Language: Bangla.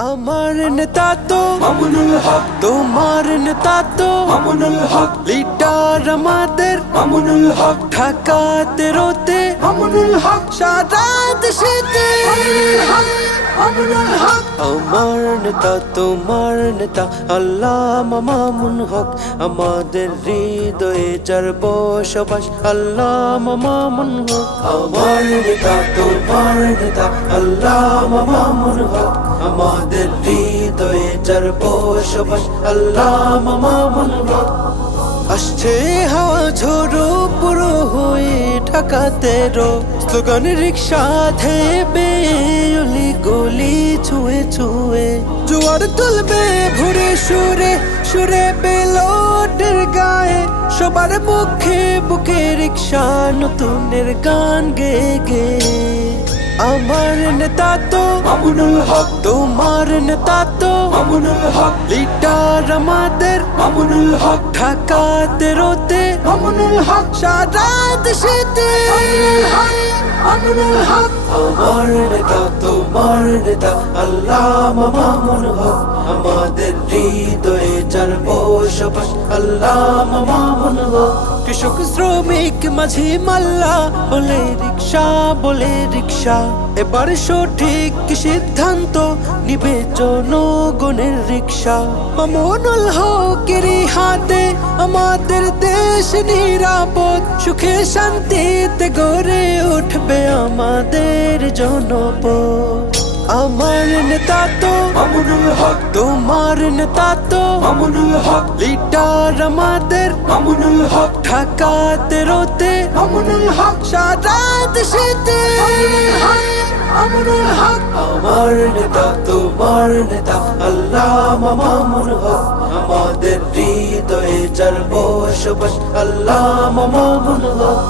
আমার নেতা তো মামুনুল হক, তোমার নেতা তো মামুনুল হক, লিডার আমাদের মামুনুল হক, ঢাকাতে রোতে মামুনুল হক, সারা দেশেতে মামুনুল হক, মামুনুল হক। আমার নেতা তোমার নেতা আল্লামা মামুন হক, আমাদের হৃদয়ে যার বসবাস আল্লামা মামুন হক। আমার নেতা তোমার নেতা আল্লামা মামুন হক, আমাদের হৃদয়ে যার বসবাস আল্লামা মামুন হক। আসছে হাওয়া ঝোড়ো পুরো হয়ে ঢাকাতে রো স্লোগান রিক্সা ধেবে অলি গলি ছুঁয়ে ছুঁয়ে জোয়ার তুলবে ভোরে সুরে সুরে বেলোটের গায়ে সবার বুকে বুকে রিক্সা নতুনের গান গে গে। আমার নেতা তো মামুনুল হক, তোমার নেতা তো মামুনুল হক, লিডার আমাদের মামুনুল হক, ঢাকাতে রোতে মামুনুল হক, সারা দেশেতে মামুনুল হক, মামুনুল হক। আমার নেতা তোমার নেতা আল্লামা মামুন হক, আমাদের হৃদয়ে যার বসবাস আল্লামা মামুন হক। কৃষক শ্রমিক মাঝি মাল্লা বলে রিক্সা বলে রিক্সা, এবার সঠিক সিদ্ধান্ত নিবে জনগণের রিক্সা। মামুনুল হকের হাতে আমাদের দেশ নিরাপদ, সুখে শান্তিতে গড়ে উঠবে আমাদের জনপদ। আমার নেতা তো মামুনুল হক, তোমার নেতা তো মামুনুল হক, লিডার আমাদের মামুনুল হক, ঢাকাতে রোতে মামুনুল হক, সারা দেশেতে মামুনুল হক, মামুনুল হক। আমার নেতা তোমার নেতা আল্লামা মামুন হক, আমাদের হৃদয়ে যার বসবাস আল্লামা মামুন হক।